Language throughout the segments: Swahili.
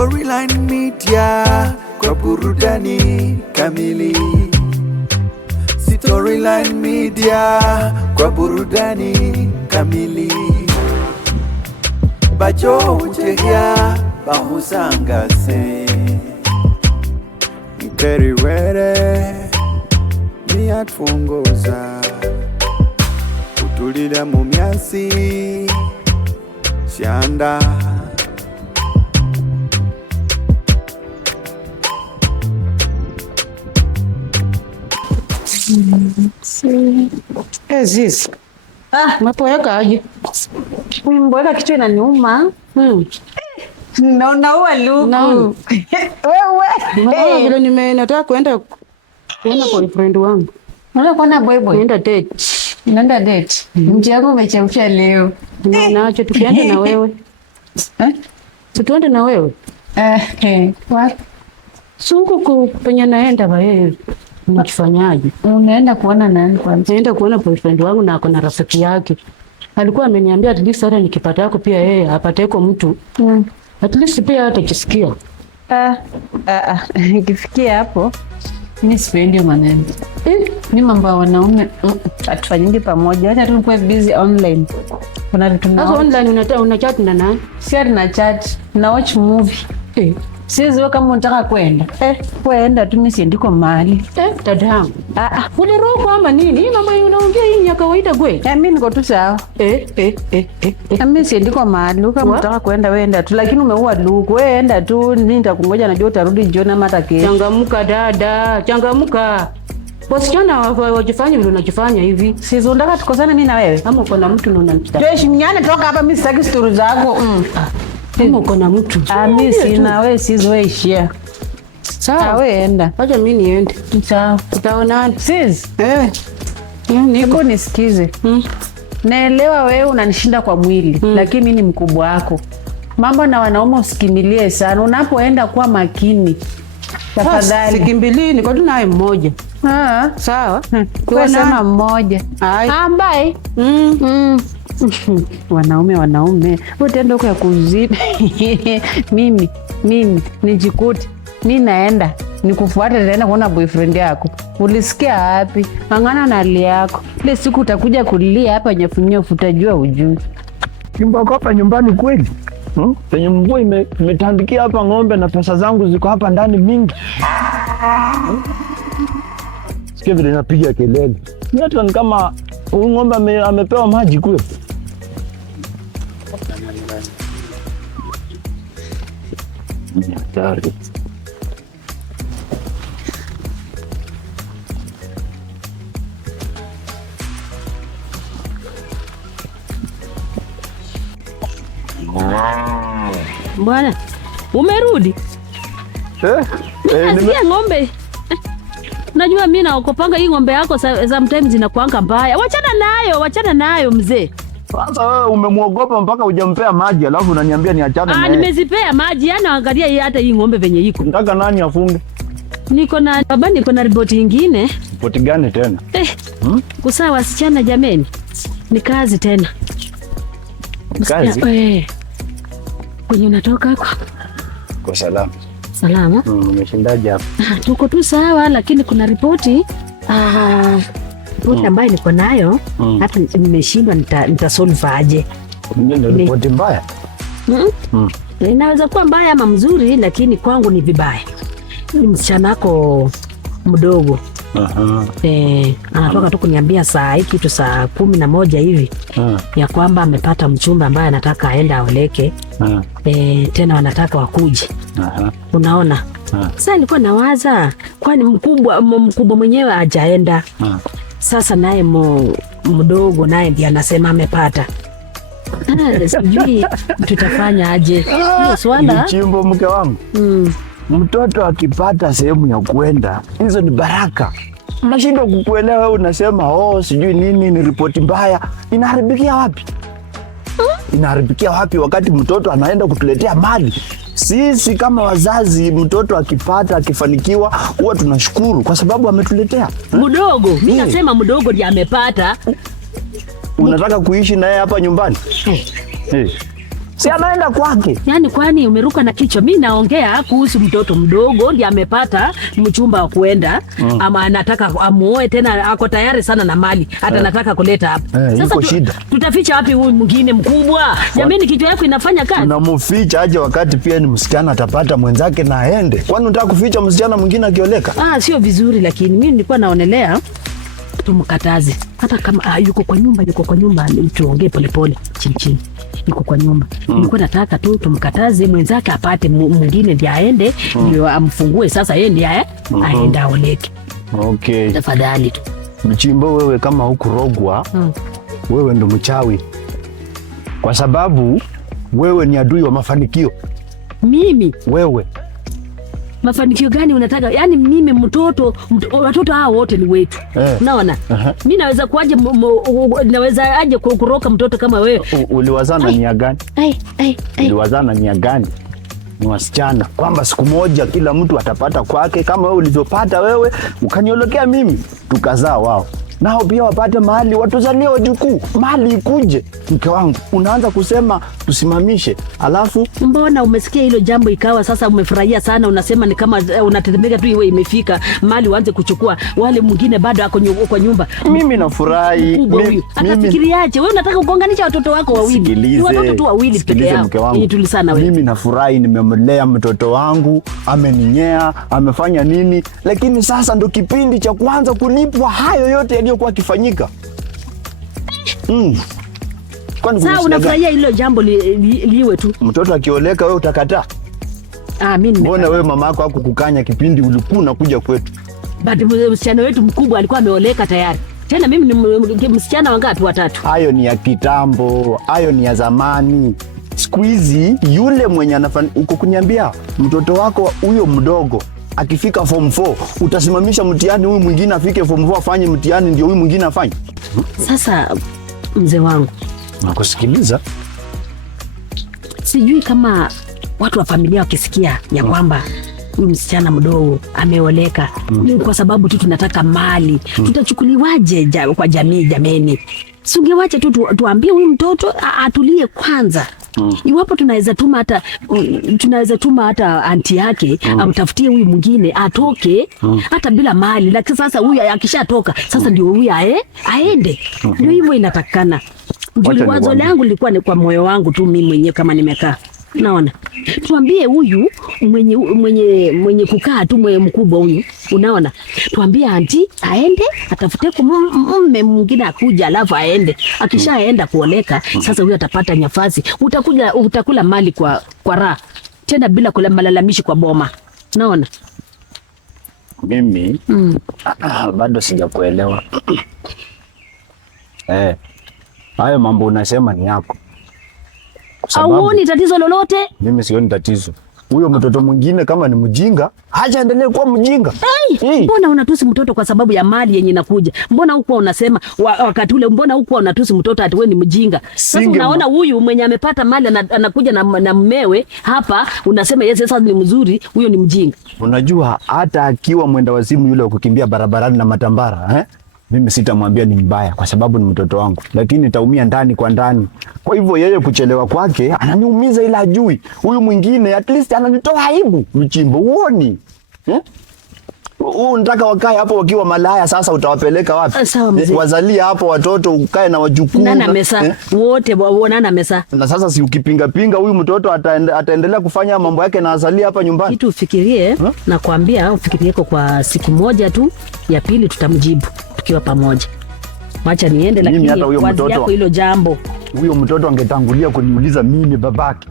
Storyline Media kwa burudani kamili. Storyline Media kwa burudani kamili. Bacho uchehya bahusangase Mperiwere niyatwongoza utulila mu myasi shanda. Zizi. Umepoeka aje? Mbona kichwa inaniuma? Naona luku. Wewe. Vile nataka kwenda kuona boyfriend wangu. Unataka kuona boy? Kwenda date. Unaenda date. Mji wangu umechemsha leo. Naacho tukienda na wewe. Tuende na wewe? What? Sungu penye naenda ba yeye. Unakifanyaje? Unaenda kuona nani kwanza? Naenda kuona boyfriend wangu na akona rafiki yake. Alikuwa ameniambia at least hata nikipata yako pia yeye apateko mtu. At least pia hata kisikia. Ikifikia hapo mimi sipendi maneno. Ni mambo ya wanaume atufanyinge pamoja. Acha tu kwa busy online. Kuna vitu na online una chat na nani? Si na chat, na watch movie. Siwezi wewe kama unataka kwenda. Kwenda tu mimi siendiko mahali. Dadangu. Uliroho kwamba nini? Hii mambo unaongea hii ya kawaida kweli? Mimi niko tu sawa. Mimi siendiko mahali. Kama unataka kwenda wewe tu, lakini umeua luku. Wewe enda tu, mimi nitakungoja najua utarudi jioni ama hata kesho. Changamuka dada, changamuka. Wasichana wajifanye vile unajifanya hivi. Sisi unataka tukosane mimi na wewe? Kama uko na mtu na unanitaka. Tuheshimiane, toka hapa, mimi sitaki story zako. Kama uko na mtu. Mimi sina, wewe sizo wewe ishia. Sawa, wewe enda. Acha mimi niende. Sawa. Tutaonana. Sis. Niko nisikize. Naelewa wewe unanishinda kwa mwili, lakini mimi ni mkubwa wako. Mambo na wanaume usikimbilie sana. Unapoenda kuwa makini. Tafadhali. Sikimbilii, niko tu naye mmoja. Sawa. Kwa sana mmoja. Ambaye. Wanaume. Utaenda huko ya kuziba. Mimi nijikute. Mimi naenda nikufuate tena kuona boyfriend yako. Ulisikia wapi? Ng'ang'ana na hali yako. Ile siku utakuja kulia hapa nyefunyefu utajua ujui. Kimba hapa nyumbani kweli? Penye mvua imetandikia hapa ng'ombe na pesa zangu ziko hapa ndani mingi. Sikia vile napiga kelele. Ni hata ni kama ng'ombe amepewa maji kweli. Hatari. Bwana, umerudi? Nasikia ng'ombe. Najua mimi naokopanga hii ng'ombe yako sometimes zinakuanga mbaya. Wachana nayo mzee. Sasa wewe umemwogopa mpaka hujampea maji alafu unaniambia niachane naye. Nimezipea maji, yana angalia hii hata hii ng'ombe venye iko. Nataka nani afunge? Niko na ripoti nyingine. Ripoti gani tena? Kusaa wasichana jameni. Ni kazi tena. Kazi? Kwenye unatoka kwa? Kwa salama. Salama? Umeshindaje hapa? Tuko tu sawa, lakini kuna ripoti. Ripoti ambayo niko nayo, hata nimeshindwa nitasolve aje. Ndio ripoti mbaya? Inaweza kuwa mbaya ama mzuri, lakini kwangu ni vibaya. Ni msichana wako mdogo. Anatoka tu kuniambia kitu saa 11 hivi ya kwamba amepata mchumba ambaye anataka aenda aoleke. Tena wanataka wakuje. Unaona? Sasa nilikuwa nawaza kwani mkubwa mwenyewe hajaenda. Sasa naye mdogo naye ndiye anasema amepata. Sijui tutafanya aje. Swala chimbo mke wangu. Mtoto akipata sehemu ya kwenda, hizo ni baraka. Unashindwa kukuelewa wewe, unasema sijui nini, ni ripoti mbaya. Inaharibikia wapi? Inaharibikia wapi wakati mtoto anaenda kutuletea mali? Sisi kama wazazi, mtoto akifanikiwa huwa tunashukuru kwa sababu ametuletea. Mdogo, mimi nasema mdogo ndiye amepata. Unataka kuishi naye hapa nyumbani? Si anaenda kwake. Yaani kwani umeruka na kichwa? Mimi naongea kuhusu mtoto mdogo ndiye amepata mchumba wa kuenda ama anataka amuoe tena, ako tayari sana na mali hata nataka kuleta hapa. Sasa shida. Tutaficha wapi huyu mwingine mkubwa? Jamani, kichwa yako inafanya kazi. Unamficha aje wakati pia ni msichana atapata mwenzake na aende? Kwani unataka kuficha msichana mwingine akioleka? Sio vizuri, lakini mimi nilikuwa naonelea tumkataze. Hata kama yuko kwa nyumba tuongee polepole chini. Yuko kwa nyumba. Nilikuwa nataka tu tumkataze mwenzake apate mwingine ndiye aende, ndio amfungue sasa yeye ndiye aende aoleke. Okay. Tafadhali tu. Mchimbo, wewe kama hukurogwa, wewe ndo mchawi. Kwa sababu wewe ni adui wa mafanikio. Mimi? Wewe. Mafanikio gani unataka? Yaani mimi watoto hao wote ni wetu. Unaona? Mimi naweza kuaje naweza aje kuroka mtoto kama wewe? Uliwazana nia gani? Uliwazana nia gani? Ni wasichana. Kwamba siku moja kila mtu atapata kwake kama wewe ulivyopata wewe, ukaniolekea mimi, tukazaa wao. Nao pia wapate mahali, watuzalie wajukuu, mahali ikuje. Mke wangu, unaanza kusema tusimamishe. Alafu mbona umesikia hilo jambo ikawa sasa umefurahia sana, unasema ni kama unatetemeka tu iwe imefika mahali uanze kuchukua wale mwingine bado ako kwa nyumba. Mimi nafurahi. Mimi atafikiriaje? Wewe unataka kuunganisha watoto wako wawili. Ni watoto tu wawili peke yao. Ni tulisana wewe. Mimi nafurahi, nimemlea mtoto wangu, ameninyea, amefanya nini, lakini sasa ndo kipindi cha kwanza kulipwa hayo yote yaliyokuwa kifanyika. Sasa unafurahia hilo jambo liwe tu. Mtoto akioleka wewe utakataa? Mimi mbona wewe mama yako hakukukanya kipindi ulikuwa unakuja kwetu? But msichana wetu mkubwa alikuwa ameoleka tayari. Tena mimi ni msichana wangapi? 3. Hayo ni ya kitambo, hayo ni ya zamani. Siku hizi yule mwenye uko kuniambia mtoto wako huyo mdogo akifika form 4 utasimamisha mtihani, huyu mwingine afike form 4 afanye mtihani ndio huyu mwingine afanye? Sasa mzee wangu, nakusikiliza. Sijui kama watu wa familia wakisikia ya kwamba huyu msichana mdogo ameoleka kwa sababu tu tunataka mali, tutachukuliwaje kwa jamii? Jameni, sungewache tu tuambie huyu mtoto atulie kwanza. Iwapo tunaweza tuma hata anti yake amtafutie huyu mwingine atoke hata bila mali, lakini sasa huyu akishatoka sasa ndio huyu aende. Ndio hivyo inatakana. Wazo langu lilikuwa ni kwa moyo wangu tu mimi mwenyewe kama nimekaa. Naona tuambie huyu mwenye kukaa tu mkubwa huyu, unaona, tuambie anti aende atafute mume mwingine akuja, alafu aende. Akishaenda kuoleka sasa huyu atapata nafasi, utakula mali kwa raha tena bila kula malalamishi kwa boma. Naona mimi bado sijakuelewa. Hayo mambo unasema ni yako. Hauoni tatizo lolote? Mimi sioni tatizo. Huyo mtoto mwingine kama ni mjinga, acha endelee kuwa mjinga. Mbona unatusi mtoto kwa sababu ya mali yenye inakuja? Mbona huko unasema wakati ule, mbona huko unatusi mtoto ati wewe ni mjinga? Sasa unaona huyu mwenye amepata mali anakuja na mmewe hapa, unasema yeye sasa ni mzuri, huyo ni mjinga. Unajua hata akiwa mwenda wazimu yule wa kukimbia barabarani na matambara, mimi sitamwambia ni mbaya kwa sababu ni mtoto wangu, lakini nitaumia ndani kwa ndani. Kwa hivyo yeye kuchelewa kwake ananiumiza, ila ajui huyu mwingine at least ananitoa aibu. Mchimbo uoni? Unataka wakae hapo wakiwa malaya, sasa utawapeleka wapi? Wazalia hapo watoto, ukae na wajukuu. Nana mesa wote nana mesa. Na sasa si ukipinga huyu mtoto ataendelea kufanya mambo yake na azalia hapa nyumbani. Kitu ufikirie, na kuambia ufikirie kwa siku moja tu, ya pili tutamjibu tukiwa pamoja. Wacha niende, lakini wazi yako hilo jambo. Huyo mtoto angetangulia kuniuliza mimi babake,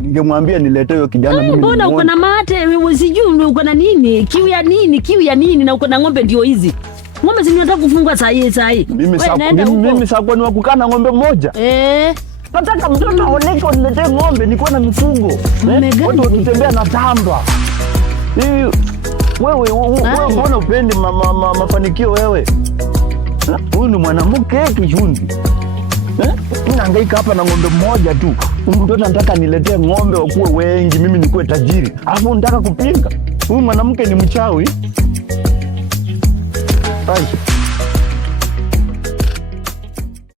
ningemwambia niletee huyo kijana mimi. Mbona uko na mate, sijui uko na nini? Kiu ya nini na uko na ng'ombe ndio hizi. Ng'ombe zinataka kufungwa saa hii. Mimi sasa ni wakukaa na ng'ombe mmoja. Nataka mtoto aoneke uniletee ng'ombe, niko na mifugo. Watu wakitembea na tamba. Wewe mbona upendi mafanikio wewe? Huyu ni mwanamke kijundi. Nahangaika hapa na ng'ombe mmoja tu. Mtoto anataka niletee ng'ombe wakuwe wengi, mimi nikuwe tajiri. Alafu unataka kupinga? Huyu mwanamke ni mchawi.